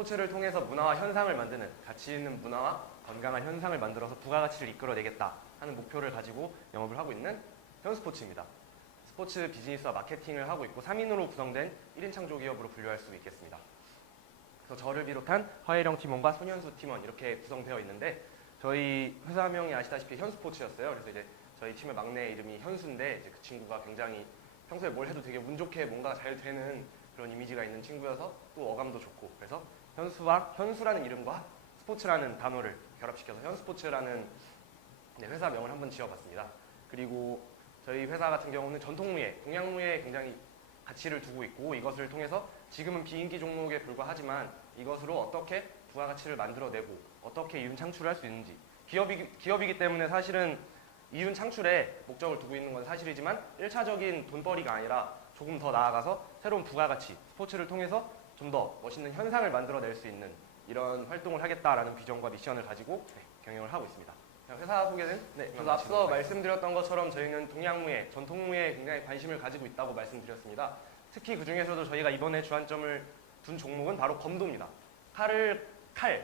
스포츠를 통해서 문화와 현상을 만드는 가치 있는 문화와 건강한 현상을 만들어서 부가가치를 이끌어내겠다 하는 목표를 가지고 영업을 하고 있는 현스포츠입니다. 스포츠 비즈니스와 마케팅을 하고 있고 3인으로 구성된 1인 창조 기업으로 분류할 수 있겠습니다. 그래서 저를 비롯한 허혜령 팀원과 손현수 팀원 이렇게 구성되어 있는데 저희 회사명이 아시다시피 현스포츠였어요. 그래서 이제 저희 팀의 막내 이름이 현수인데 이제 그 친구가 굉장히 평소에 뭘 해도 되게 운 좋게 뭔가 잘 되는 그런 이미지가 있는 친구여서 또 어감도 좋고 그래서 현수라는 이름과 스포츠라는 단어를 결합시켜서 현스포츠라는 회사명을 한번 지어봤습니다. 그리고 저희 회사 같은 경우는 전통무예, 동양무예에 굉장히 가치를 두고 있고 이것을 통해서 지금은 비인기 종목에 불과하지만 이것으로 어떻게 부가가치를 만들어내고 어떻게 이윤 창출을 할 수 있는지 기업이기 때문에 사실은 이윤 창출에 목적을 두고 있는 건 사실이지만 1차적인 돈벌이가 아니라 조금 더 나아가서 새로운 부가가치, 스포츠를 통해서 좀 더 멋있는 현상을 만들어낼 수 있는 이런 활동을 하겠다라는 비전과 미션을 가지고 경영을 하고 있습니다. 회사 소개는 저도 앞서 말씀드렸던 것처럼 저희는 동양무예, 전통무예에 굉장히 관심을 가지고 있다고 말씀드렸습니다. 특히 그 중에서도 저희가 이번에 주안점을 둔 종목은 바로 검도입니다.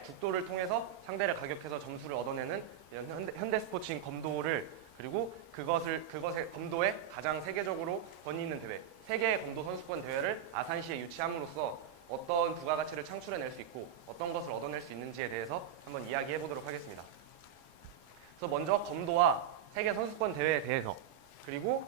국도를 통해서 상대를 가격해서 점수를 얻어내는 현대 스포츠인 검도를 그리고 그것의 검도에 가장 세계적으로 권위 있는 대회, 세계의 검도 선수권 대회를 아산시에 유치함으로써 어떤 부가가치를 창출해낼 수 있고 어떤 것을 얻어낼 수 있는지에 대해서 한번 이야기해 보도록 하겠습니다. 그래서 먼저 검도와 세계 선수권 대회에 대해서 그리고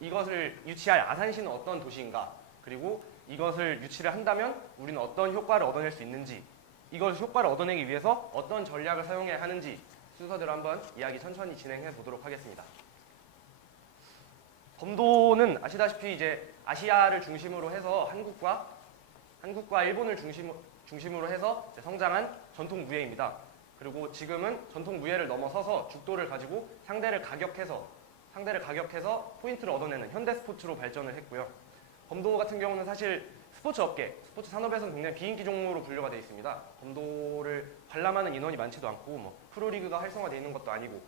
이것을 유치할 아산시는 어떤 도시인가 그리고 이것을 유치를 한다면 우리는 어떤 효과를 얻어낼 수 있는지 이걸 효과를 얻어내기 위해서 어떤 전략을 사용해야 하는지 순서대로 한번 이야기 천천히 진행해 보도록 하겠습니다. 검도는 아시다시피 이제 아시아를 중심으로 해서 한국과 일본을 중심으로 해서 성장한 전통 무예입니다. 그리고 지금은 전통 무예를 넘어서서 죽도를 가지고 상대를 가격해서 포인트를 얻어내는 현대 스포츠로 발전을 했고요. 검도 같은 경우는 사실 스포츠 업계, 스포츠 산업에서는 굉장히 비인기 종목으로 분류가 되어 있습니다. 검도를 관람하는 인원이 많지도 않고 프로리그가 활성화되어 있는 것도 아니고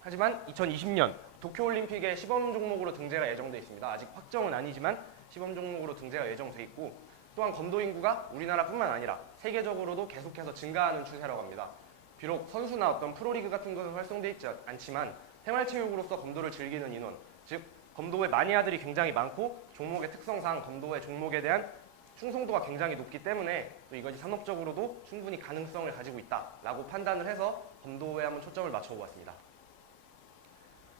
하지만 2020년 도쿄올림픽에 시범 종목으로 등재가 예정되어 있습니다. 아직 확정은 아니지만 시범 종목으로 등재가 예정되어 있고 또한 검도 인구가 우리나라뿐만 아니라 세계적으로도 계속해서 증가하는 추세라고 합니다. 비록 선수나 어떤 프로리그 같은 것은 활성되어 있지 않지만 생활체육으로서 검도를 즐기는 인원, 즉 검도의 마니아들이 굉장히 많고 종목의 특성상 검도의 종목에 대한 충성도가 굉장히 높기 때문에 또 이것이 산업적으로도 충분히 가능성을 가지고 있다라고 판단을 해서 검도에 한번 초점을 맞춰보았습니다.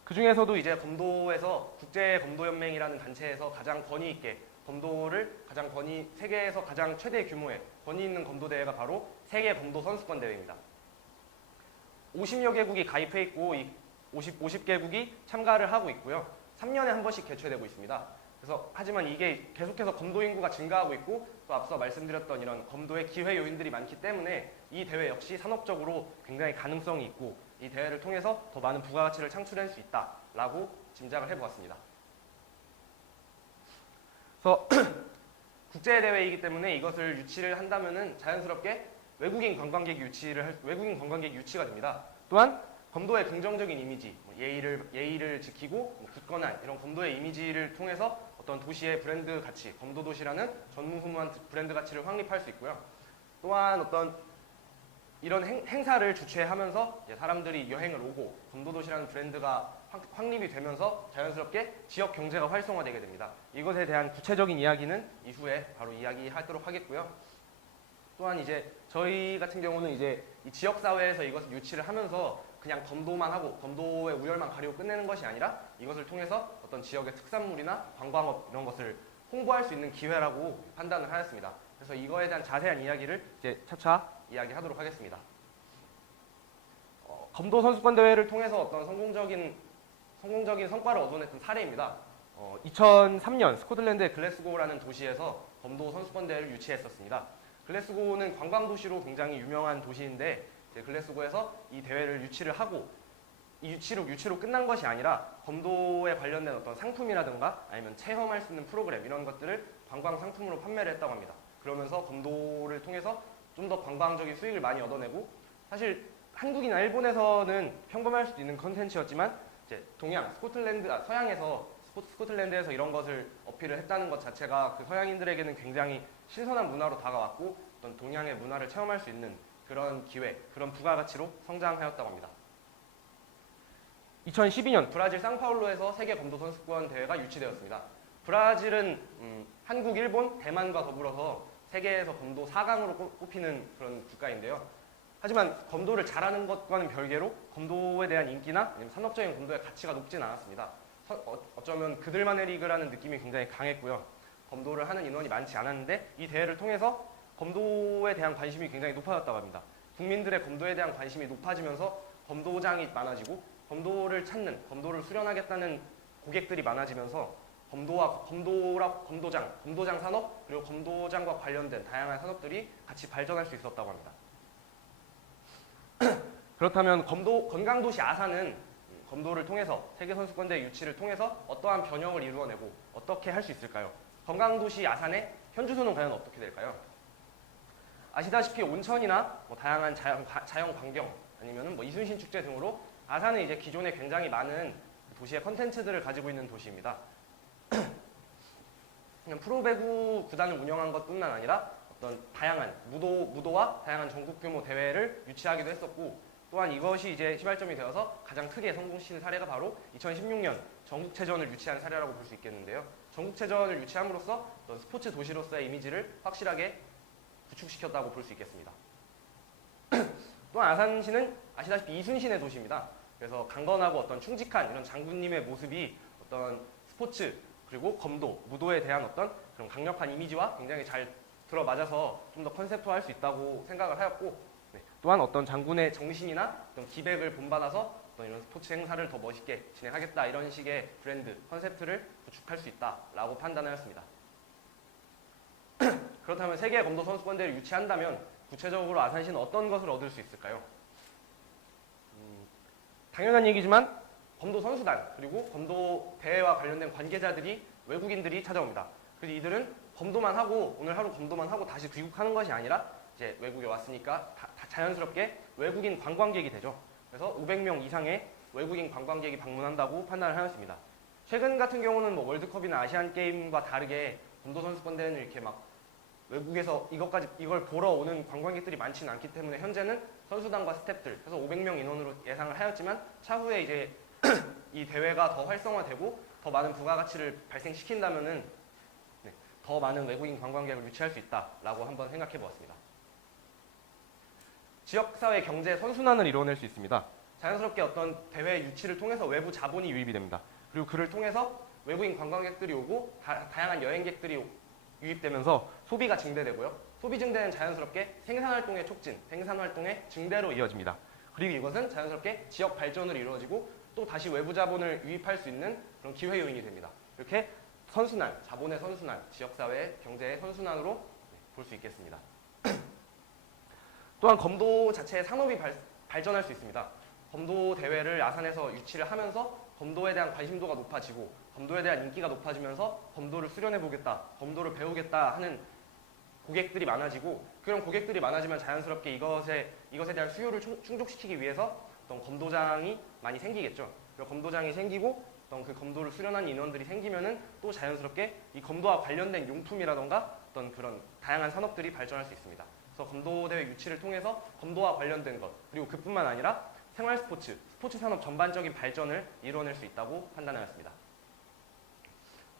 그 중에서도 이제 검도에서 국제검도연맹이라는 단체에서 가장 권위 있게 세계에서 가장 최대 규모의 권위 있는 검도 대회가 바로 세계 검도 선수권 대회입니다. 50여 개국이 가입해 있고 50개국이 참가를 하고 있고요. 3년에 한 번씩 개최되고 있습니다. 그래서 하지만 이게 계속해서 검도 인구가 증가하고 있고 또 앞서 말씀드렸던 이런 검도의 기회 요인들이 많기 때문에 이 대회 역시 산업적으로 굉장히 가능성이 있고 이 대회를 통해서 더 많은 부가가치를 창출할 수 있다라고 짐작을 해보았습니다. 그래서 국제대회이기 때문에 이것을 유치를 한다면은 자연스럽게 외국인 관광객 유치가 됩니다. 또한 검도의 긍정적인 이미지, 예의를 지키고 굳건한 이런 검도의 이미지를 통해서 어떤 도시의 브랜드 가치, 검도 도시라는 전무후무한 브랜드 가치를 확립할 수 있고요. 또한 어떤 이런 행사를 주최하면서 사람들이 여행을 오고 검도 도시라는 브랜드가 확립이 되면서 자연스럽게 지역 경제가 활성화되게 됩니다. 이것에 대한 구체적인 이야기는 이후에 바로 이야기하도록 하겠고요. 또한 이제 저희 같은 경우는 이제 이 지역 사회에서 이것을 유치를 하면서 그냥 검도만 하고 검도의 우열만 가리고 끝내는 것이 아니라 이것을 통해서 어떤 지역의 특산물이나 관광업 이런 것을 홍보할 수 있는 기회라고 판단을 하였습니다. 그래서 이거에 대한 자세한 이야기를 이제 차차 이야기하도록 하겠습니다. 검도 선수권 대회를 통해서 어떤 성공적인 성과를 얻어냈던 사례입니다. 2003년 스코틀랜드의 글래스고라는 도시에서 검도 선수권 대회를 유치했었습니다. 글래스고는 관광도시로 굉장히 유명한 도시인데 글래스고에서 이 대회를 유치를 하고 이 유치로 끝난 것이 아니라 검도에 관련된 어떤 상품이라든가 아니면 체험할 수 있는 프로그램 이런 것들을 관광 상품으로 판매를 했다고 합니다. 그러면서 검도를 통해서 좀 더 관광적인 수익을 많이 얻어내고 사실 한국이나 일본에서는 평범할 수도 있는 컨텐츠였지만 이제 스코틀랜드에서 이런 것을 어필을 했다는 것 자체가 그 서양인들에게는 굉장히 신선한 문화로 다가왔고 어떤 동양의 문화를 체험할 수 있는 그런 기회, 그런 부가가치로 성장하였다고 합니다. 2012년 브라질 상파울루에서 세계 검도 선수권 대회가 유치되었습니다. 브라질은 한국, 일본, 대만과 더불어서 세계에서 검도 4강으로 꼽히는 그런 국가인데요. 하지만 검도를 잘하는 것과는 별개로 검도에 대한 인기나 아니면 산업적인 검도의 가치가 높진 않았습니다. 어쩌면 그들만의 리그라는 느낌이 굉장히 강했고요. 검도를 하는 인원이 많지 않았는데 이 대회를 통해서 검도에 대한 관심이 굉장히 높아졌다고 합니다. 국민들의 검도에 대한 관심이 높아지면서 검도장이 많아지고 검도를 찾는, 검도를 수련하겠다는 고객들이 많아지면서 검도장 산업, 그리고 검도장과 관련된 다양한 산업들이 같이 발전할 수 있었다고 합니다. 그렇다면 건강도시 아산은 검도를 통해서 세계선수권대회 유치를 통해서 어떠한 변형을 이루어내고 어떻게 할 수 있을까요? 건강도시 아산의 현주소는 과연 어떻게 될까요? 아시다시피 온천이나 다양한 자연 광경 아니면 이순신 축제 등으로 아산은 이제 기존에 굉장히 많은 도시의 컨텐츠들을 가지고 있는 도시입니다. 그냥 프로배구 구단을 운영한 것뿐만 아니라 어떤 다양한 무도와 다양한 전국 규모 대회를 유치하기도 했었고, 또한 이것이 이제 시발점이 되어서 가장 크게 성공시킨 사례가 바로 2016년 전국체전을 유치한 사례라고 볼 수 있겠는데요. 전국체전을 유치함으로써 어떤 스포츠 도시로서의 이미지를 확실하게 구축시켰다고 볼 수 있겠습니다. 또한 아산시는 아시다시피 이순신의 도시입니다. 그래서 강건하고 어떤 충직한 이런 장군님의 모습이 어떤 스포츠 그리고 검도, 무도에 대한 어떤 그런 강력한 이미지와 굉장히 잘 들어맞아서 좀 더 컨셉화할 수 있다고 생각을 하였고, 또한 어떤 장군의 정신이나 어떤 기백을 본받아서 어떤 이런 스포츠 행사를 더 멋있게 진행하겠다 이런 식의 브랜드, 컨셉트를 구축할 수 있다라고 판단하였습니다. 그렇다면 세계 검도 선수권대회를 유치한다면 구체적으로 아산시는 어떤 것을 얻을 수 있을까요? 당연한 얘기지만 검도 선수단 그리고 검도 대회와 관련된 관계자들이 외국인들이 찾아옵니다. 그래서 이들은 검도만 하고 오늘 하루 검도만 하고 다시 귀국하는 것이 아니라 이제 외국에 왔으니까 자연스럽게 외국인 관광객이 되죠. 그래서 500명 이상의 외국인 관광객이 방문한다고 판단을 하였습니다. 최근 같은 경우는 월드컵이나 아시안 게임과 다르게 검도 선수권대회는 이렇게 막 외국에서 이걸 보러 오는 관광객들이 많지는 않기 때문에 현재는 선수단과 스태프들, 그래서 500명 인원으로 예상을 하였지만 차후에 이제 이 대회가 더 활성화되고 더 많은 부가가치를 발생시킨다면은 더 많은 외국인 관광객을 유치할 수 있다라고 한번 생각해 보았습니다. 지역사회 경제 선순환을 이뤄낼 수 있습니다. 자연스럽게 어떤 대회 유치를 통해서 외부 자본이 유입이 됩니다. 그리고 그를 통해서 외국인 관광객들이 오고 다양한 여행객들이 유입되면서 소비가 증대되고요. 소비 증대는 자연스럽게 생산활동의 촉진, 생산활동의 증대로 이어집니다. 그리고 이것은 자연스럽게 지역 발전을 이루어지고 또 다시 외부 자본을 유입할 수 있는 그런 기회 요인이 됩니다. 이렇게 선순환, 자본의 선순환, 지역사회의 경제의 선순환으로 볼 수 있겠습니다. 또한 검도 자체의 산업이 발전할 수 있습니다. 검도 대회를 아산에서 유치를 하면서 검도에 대한 관심도가 높아지고 검도에 대한 인기가 높아지면서 검도를 수련해보겠다, 검도를 배우겠다 하는 고객들이 많아지고, 그런 고객들이 많아지면 자연스럽게 이것에 대한 수요를 충족시키기 위해서 어떤 검도장이 많이 생기겠죠. 그리고 검도장이 생기고 어떤 그 검도를 수련한 인원들이 생기면은 또 자연스럽게 이 검도와 관련된 용품이라던가 어떤 그런 다양한 산업들이 발전할 수 있습니다. 그래서 검도대회 유치를 통해서 검도와 관련된 것, 그리고 그뿐만 아니라 생활 스포츠 산업 전반적인 발전을 이뤄낼 수 있다고 판단하였습니다.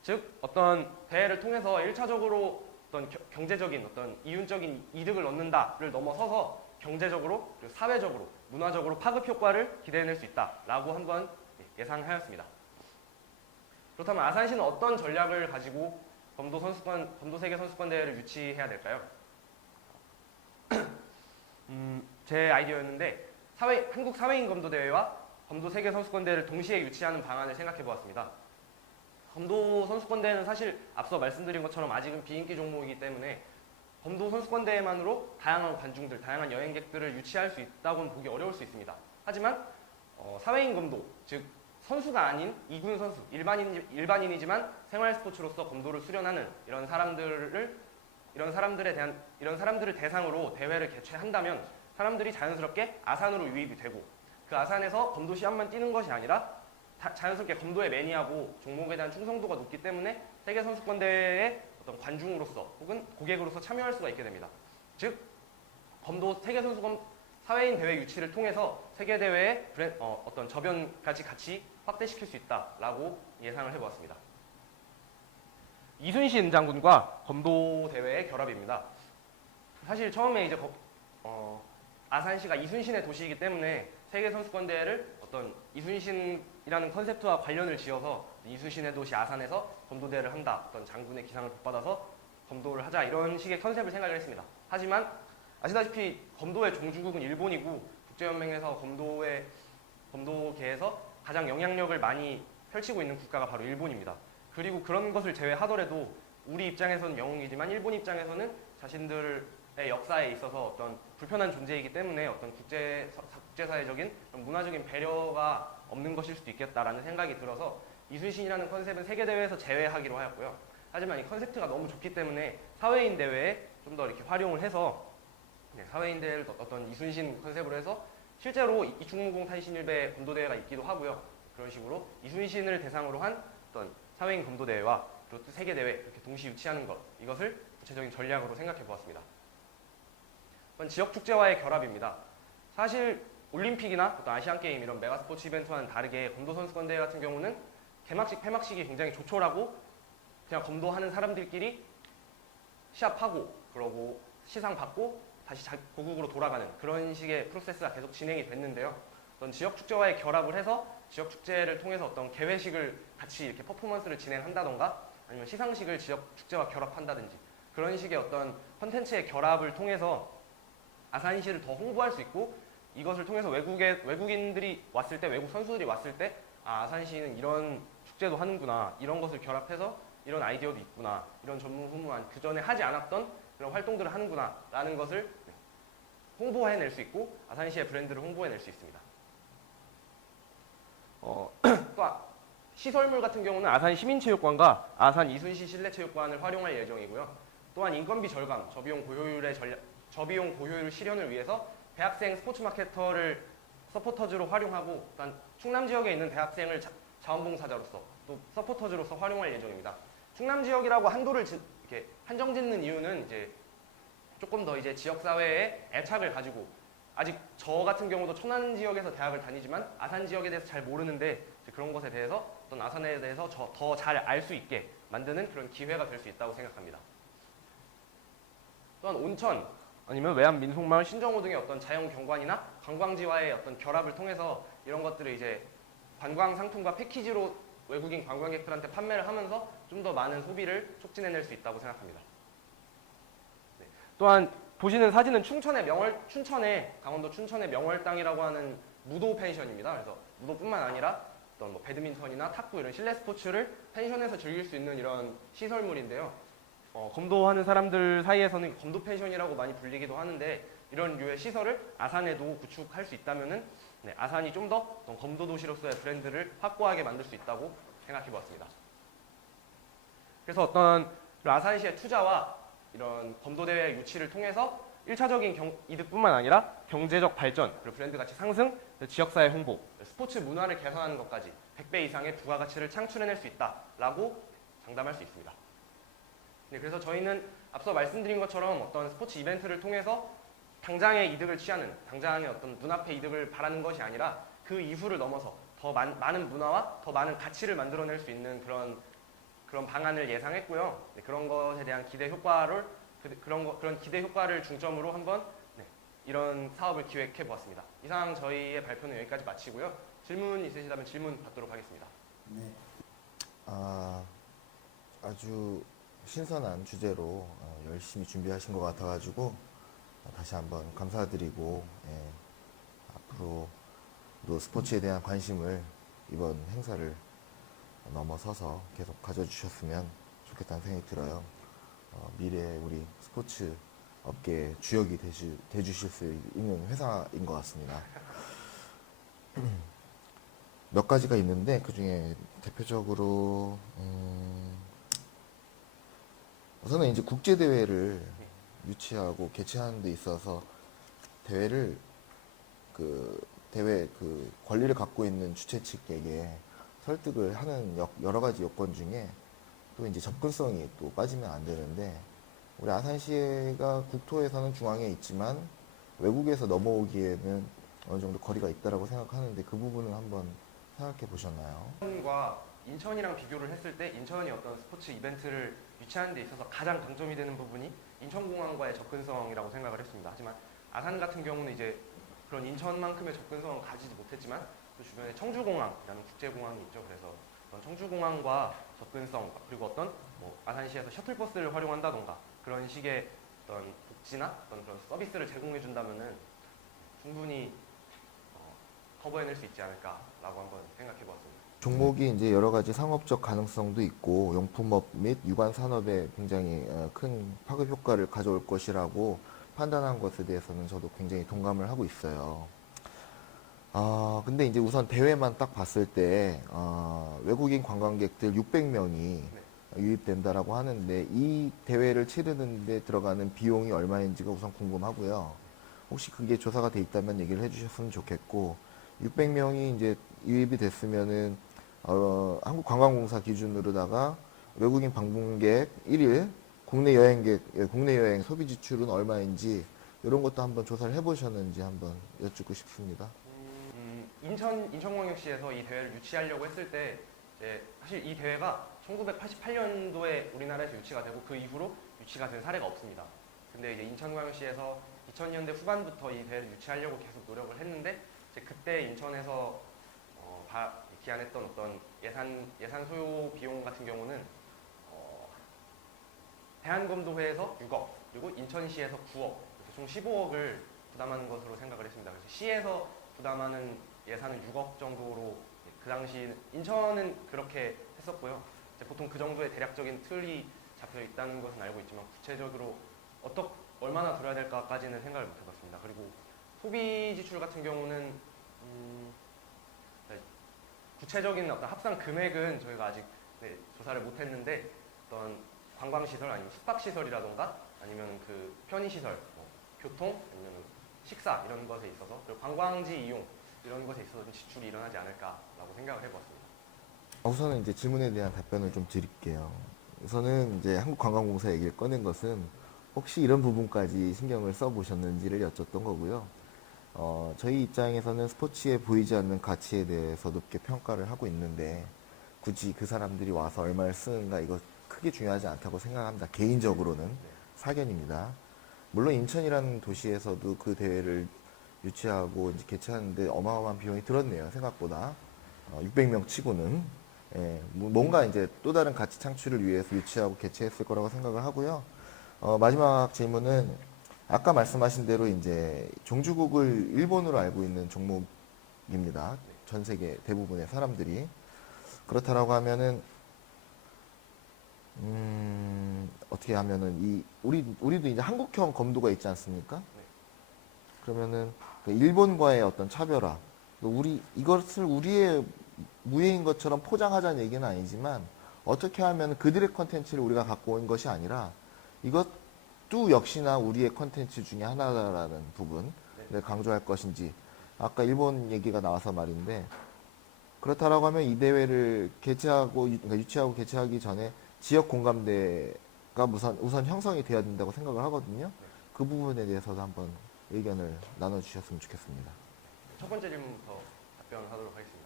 즉, 어떤 대회를 통해서 1차적으로 어떤 경제적인 어떤 이윤적인 이득을 얻는다를 넘어서서 경제적으로 그리고 사회적으로 문화적으로 파급 효과를 기대해낼 수 있다라고 한번 예상하였습니다. 그렇다면 아산시는 어떤 전략을 가지고 검도 세계 선수권 대회를 유치해야 될까요? 제 아이디어였는데 한국 사회인 검도 대회와 검도 세계 선수권 대회를 동시에 유치하는 방안을 생각해 보았습니다. 검도 선수권 대회는 사실 앞서 말씀드린 것처럼 아직은 비인기 종목이기 때문에 검도 선수권 대회만으로 다양한 관중들, 다양한 여행객들을 유치할 수 있다고는 보기 어려울 수 있습니다. 하지만 사회인 검도, 즉 선수가 아닌 이군 선수, 일반인이지만 생활 스포츠로서 검도를 수련하는 이런 사람들을 대상으로 대회를 개최한다면 사람들이 자연스럽게 아산으로 유입이 되고, 그 아산에서 검도 시합만 뛰는 것이 아니라 자연스럽게 검도에 매니아고 종목에 대한 충성도가 높기 때문에 세계 선수권 대회에 어떤 관중으로서 혹은 고객으로서 참여할 수가 있게 됩니다. 즉 검도 세계선수권 사회인 대회 유치를 통해서 세계 대회의 어떤 저변까지 같이 확대시킬 수 있다라고 예상을 해보았습니다. 이순신 장군과 검도 대회의 결합입니다. 사실 처음에 이제 아산시가 이순신의 도시이기 때문에 세계선수권 대회를 어떤 이순신이라는 컨셉트와 관련을 지어서 이순신의 도시 아산에서 검도 대회를 한다. 어떤 장군의 기상을 복받아서 검도를 하자 이런 식의 컨셉을 생각을 했습니다. 하지만 아시다시피 검도의 종주국은 일본이고 국제연맹에서 검도계에서 가장 영향력을 많이 펼치고 있는 국가가 바로 일본입니다. 그리고 그런 것을 제외하더라도 우리 입장에서는 영웅이지만 일본 입장에서는 자신들의 역사에 있어서 어떤 불편한 존재이기 때문에 어떤 국제사회적인 문화적인 배려가 없는 것일 수도 있겠다라는 생각이 들어서 이순신이라는 컨셉은 세계대회에서 제외하기로 하였고요. 하지만 이 컨셉트가 너무 좋기 때문에 사회인 대회에 좀 더 이렇게 활용을 해서 사회인 대회를 어떤 이순신 컨셉으로 해서 실제로 이충무공 탄신일배 검도대회가 있기도 하고요. 그런 식으로 이순신을 대상으로 한 어떤 사회인 검도대회와 그리고 또 세계대회 이렇게 동시 유치하는 것, 이것을 구체적인 전략으로 생각해 보았습니다. 지역축제와의 결합입니다. 사실 올림픽이나 어떤 아시안게임 이런 메가스포츠 이벤트와는 다르게 검도선수권대회 같은 경우는 개막식, 폐막식이 굉장히 조촐하고 그냥 검도하는 사람들끼리 시합하고 그러고 시상 받고 다시 고국으로 돌아가는 그런 식의 프로세스가 계속 진행이 됐는데요. 어떤 지역축제와의 결합을 해서 지역축제를 통해서 어떤 개회식을 같이 이렇게 퍼포먼스를 진행한다던가 아니면 시상식을 지역축제와 결합한다든지 그런 식의 어떤 컨텐츠의 결합을 통해서 아산시를 더 홍보할 수 있고 이것을 통해서 외국인들이 왔을 때 외국 선수들이 왔을 때 아산시는 이런 축제도 하는구나 이런 것을 결합해서 이런 아이디어도 있구나 이런 전무후무한 그 전에 하지 않았던 그런 활동들을 하는구나 라는 것을 홍보해낼 수 있고 아산시의 브랜드를 홍보해낼 수 있습니다. 또 시설물 같은 경우는 아산 시민체육관과 아산 이순신 실내체육관을 활용할 예정이고요. 또한 인건비 절감, 저비용 고효율 실현을 위해서 대학생 스포츠 마케터를 서포터즈로 활용하고 일단 충남 지역에 있는 대학생을 자원봉사자로서 또 서포터즈로서 활용할 예정입니다. 충남 지역이라고 한도를 이렇게 한정짓는 이유는 이제 조금 더 이제 지역 사회에 애착을 가지고 아직 저 같은 경우도 천안 지역에서 대학을 다니지만 아산 지역에 대해서 잘 모르는데 그런 것에 대해서 어떤 아산에 대해서 더 잘 알 수 있게 만드는 그런 기회가 될 수 있다고 생각합니다. 또한 온천 아니면 외암 민속마을 신정호 등의 어떤 자연 경관이나 관광지와의 어떤 결합을 통해서 이런 것들을 이제 관광 상품과 패키지로 외국인 관광객들한테 판매를 하면서 좀 더 많은 소비를 촉진해낼 수 있다고 생각합니다. 네. 또한 보시는 사진은 춘천의 강원도 춘천의 명월당이라고 하는 무도 펜션입니다. 그래서 무도뿐만 아니라 어떤 뭐 배드민턴이나 탁구 이런 실내 스포츠를 펜션에서 즐길 수 있는 이런 시설물인데요. 검도하는 사람들 사이에서는 검도 펜션이라고 많이 불리기도 하는데 이런 류의 시설을 아산에도 구축할 수 있다면은 아산이 좀 더 검도 도시로서의 브랜드를 확고하게 만들 수 있다고 생각해 보았습니다. 그래서 어떤 아산시의 투자와 이런 검도대회 유치를 통해서 1차적인 이득뿐만 아니라 경제적 발전, 그리고 브랜드 가치 상승, 지역사회 홍보, 스포츠 문화를 개선하는 것까지 100배 이상의 부가가치를 창출해낼 수 있다라고 장담할 수 있습니다. 네, 그래서 저희는 앞서 말씀드린 것처럼 어떤 스포츠 이벤트를 통해서 당장의 이득을 취하는, 당장의 어떤 눈앞의 이득을 바라는 것이 아니라 그 이후를 넘어서 더 많은 문화와 더 많은 가치를 만들어낼 수 있는 그런 방안을 예상했고요. 네, 그런 것에 대한 기대 효과를 그런 기대 효과를 중점으로 한번 이런 사업을 기획해 보았습니다. 이상 저희의 발표는 여기까지 마치고요. 질문 있으시다면 질문 받도록 하겠습니다. 네. 아주 신선한 주제로 열심히 준비하신 것 같아가지고 다시 한번 감사드리고 앞으로도 스포츠에 대한 관심을 이번 행사를 넘어서서 계속 가져주셨으면 좋겠다는 생각이 들어요. 미래에 우리 스포츠 업계의 주역이 되주실 수 있는 회사인 것 같습니다. 몇 가지가 있는데 그 중에 대표적으로 우선은 이제 국제 대회를 유치하고 개최하는 데 있어서 대회 권리를 갖고 있는 주최 측에게 설득을 하는 여러 가지 요건 중에 또 이제 접근성이 또 빠지면 안 되는데 우리 아산시가 국토에서는 중앙에 있지만 외국에서 넘어오기에는 어느 정도 거리가 있다라고 생각하는데 그 부분은 한번 생각해 보셨나요? 인천과 인천이랑 비교를 했을 때 인천이 어떤 스포츠 이벤트를 유치하는 데 있어서 가장 강점이 되는 부분이 인천공항과의 접근성이라고 생각을 했습니다. 하지만 아산 같은 경우는 이제 그런 인천만큼의 접근성은 가지지 못했지만 그 주변에 청주공항이라는 국제공항이 있죠. 그래서 그런 청주공항과 접근성 그리고 어떤 뭐 아산시에서 셔틀버스를 활용한다던가 그런 식의 어떤 복지나 어떤 그런 서비스를 제공해 준다면은 충분히 커버해낼 수 있지 않을까라고 한번 생각해 보았습니다. 종목이 이제 여러 가지 상업적 가능성도 있고 용품업 및 유관 산업에 굉장히 큰 파급 효과를 가져올 것이라고 판단한 것에 대해서는 저도 굉장히 동감을 하고 있어요. 근데 이제 우선 대회만 딱 봤을 때 외국인 관광객들 600명이 유입된다라고 하는데 이 대회를 치르는데 들어가는 비용이 얼마인지가 우선 궁금하고요. 혹시 그게 조사가 돼 있다면 얘기를 해주셨으면 좋겠고 600명이 이제 유입이 됐으면은 한국관광공사 기준으로다가 외국인 방문객 1일 국내 여행객 국내 여행 소비 지출은 얼마인지 이런 것도 한번 조사를 해보셨는지 한번 여쭙고 싶습니다. 인천광역시에서 이 대회를 유치하려고 했을 때 이제 사실 이 대회가 1988년도에 우리나라에서 유치가 되고 그 이후로 유치가 된 사례가 없습니다. 근데 이제 인천광역시에서 2000년대 후반부터 이 대회를 유치하려고 계속 노력을 했는데 이제 그때 인천에서 기한했던 어떤 예산 소요 비용 같은 경우는 대한검도회에서 6억 그리고 인천시에서 9억 그래서 총 15억을 부담하는 것으로 생각을 했습니다. 그래서 시에서 부담하는 예산은 6억 정도로 그 당시 인천은 그렇게 했었고요. 이제 보통 그 정도의 대략적인 틀이 잡혀 있다는 것은 알고 있지만 구체적으로 얼마나 들어야 될까까지는 생각을 못 해봤습니다. 그리고 소비 지출 같은 경우는 구체적인 어떤 합산 금액은 저희가 아직 조사를 못했는데 어떤 관광시설 아니면 숙박시설이라던가 아니면 그 편의시설, 뭐 교통 아니면 식사 이런 것에 있어서 그리고 관광지 이용 이런 것에 있어서 좀 지출이 일어나지 않을까라고 생각을 해보았습니다. 우선은 이제 질문에 대한 답변을 좀 드릴게요. 우선은 이제 한국관광공사 얘기를 꺼낸 것은 혹시 이런 부분까지 신경을 써보셨는지를 여쭸던 거고요. 저희 입장에서는 스포츠에 보이지 않는 가치에 대해서 높게 평가를 하고 있는데 굳이 그 사람들이 와서 얼마를 쓰는가 이거 크게 중요하지 않다고 생각합니다. 개인적으로는 사견입니다. 물론 인천이라는 도시에서도 그 대회를 유치하고 이제 개최하는데 어마어마한 비용이 들었네요. 생각보다 600명 치고는 뭔가 이제 또 다른 가치 창출을 위해서 유치하고 개최했을 거라고 생각을 하고요. 마지막 질문은 아까 말씀하신 대로 이제 종주국을 일본으로 알고 있는 종목입니다. 전 세계 대부분의 사람들이 그렇다라고 하면은 어떻게 하면은 우리도 이제 한국형 검도가 있지 않습니까? 그러면은 그 일본과의 어떤 차별화, 이것을 우리의 무예인 것처럼 포장하자는 얘기는 아니지만 어떻게 하면 그들의 컨텐츠를 우리가 갖고 온 것이 아니라 이것도 역시나 우리의 컨텐츠 중에 하나라는 부분을 강조할 것인지 아까 일본 얘기가 나와서 말인데 그렇다라고 하면 이 대회를 그러니까 유치하고 개최하기 전에 지역 공감대가 우선 형성이 되어야 된다고 생각을 하거든요. 그 부분에 대해서도 한번 의견을 나눠주셨으면 좋겠습니다. 첫 번째 질문부터 답변을 하도록 하겠습니다.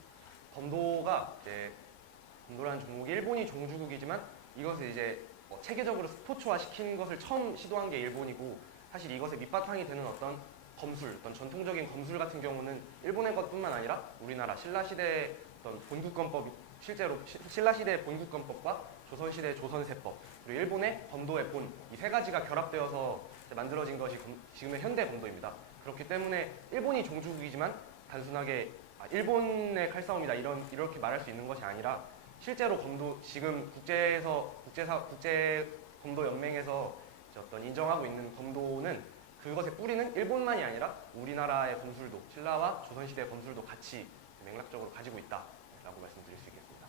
검도라는 종목이 일본이 종주국이지만 이것을 이제 체계적으로 스포츠화 시키는 것을 처음 시도한 게 일본이고 사실 이것의 밑바탕이 되는 어떤 어떤 전통적인 검술 같은 경우는 일본의 것뿐만 아니라 우리나라 신라시대 어떤 본국권법 실제로 신라시대 본국권법과 조선시대 조선세법 그리고 일본의 검도의 본 이 세 가지가 결합되어서 만들어진 것이 지금의 현대 검도입니다. 그렇기 때문에 일본이 종주국이지만 단순하게 일본의 칼싸움이다 이렇게 말할 수 있는 것이 아니라 실제로 지금 국제 검도 연맹에서 어떤 인정하고 있는 검도는 그것의 뿌리는 일본만이 아니라 우리나라의 검술도 신라와 조선시대 검술도 같이 맥락적으로 가지고 있다라고 말씀드릴 수 있겠습니다.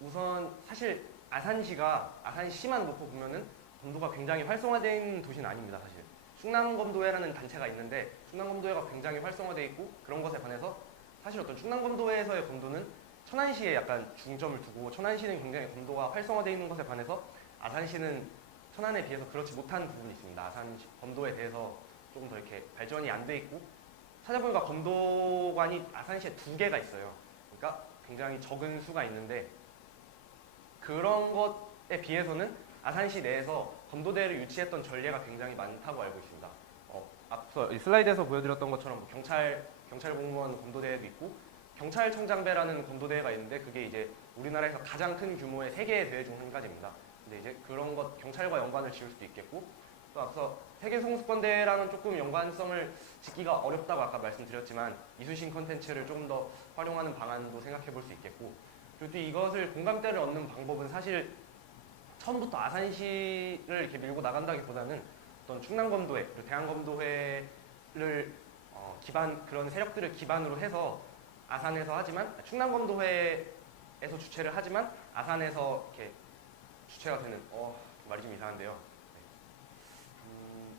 우선 사실 아산시만 놓고 보면은 검도가 굉장히 활성화되어 있는 도시는 아닙니다. 사실 충남검도회라는 단체가 있는데 충남검도회가 굉장히 활성화되어 있고 그런 것에 반해서 사실 어떤 충남검도회에서의 검도는 천안시에 약간 중점을 두고 천안시는 굉장히 검도가 활성화되어 있는 것에 반해서 아산시는 천안에 비해서 그렇지 못한 부분이 있습니다. 아산 검도에 대해서 조금 더 이렇게 발전이 안 돼 있고, 찾아보니까 검도관이 아산시에 2개가 있어요. 그러니까 굉장히 적은 수가 있는데, 그런 것에 비해서는 아산시 내에서 검도대를 유치했던 전례가 굉장히 많다고 알고 있습니다. 앞서 이 슬라이드에서 보여드렸던 것처럼 뭐 경찰 공무원 검도대회도 있고, 경찰청장배라는 검도대회가 있는데, 그게 이제 우리나라에서 가장 큰 규모의 3개의 대회 중 한 가지입니다. 근데 이제 그런 것 경찰과 연관을 지을 수도 있겠고, 또 앞서 세계 송수권대회랑은 조금 연관성을 짓기가 어렵다고 아까 말씀드렸지만, 이순신 컨텐츠를 조금 더 활용하는 방안도 생각해 볼 수 있겠고, 그리고 또 이것을 공감대를 얻는 방법은 사실 처음부터 아산시를 이렇게 밀고 나간다기보다는 어떤 충남검도회 그리고 대한검도회를 그런 세력들을 기반으로 해서 아산에서 하지만, 충남검도회에서 주최를 하지만 아산에서 이렇게 주최가 되는, 말이 좀 이상한데요.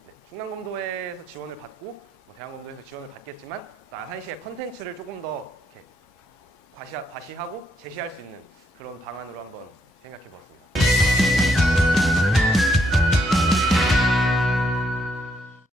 네. 충남검도회에서 지원을 받고 뭐 대한검도에서 지원을 받겠지만, 또 아산시의 컨텐츠를 조금 더 이렇게 과시하고 제시할 수 있는 그런 방안으로 한번 생각해 보았습니다.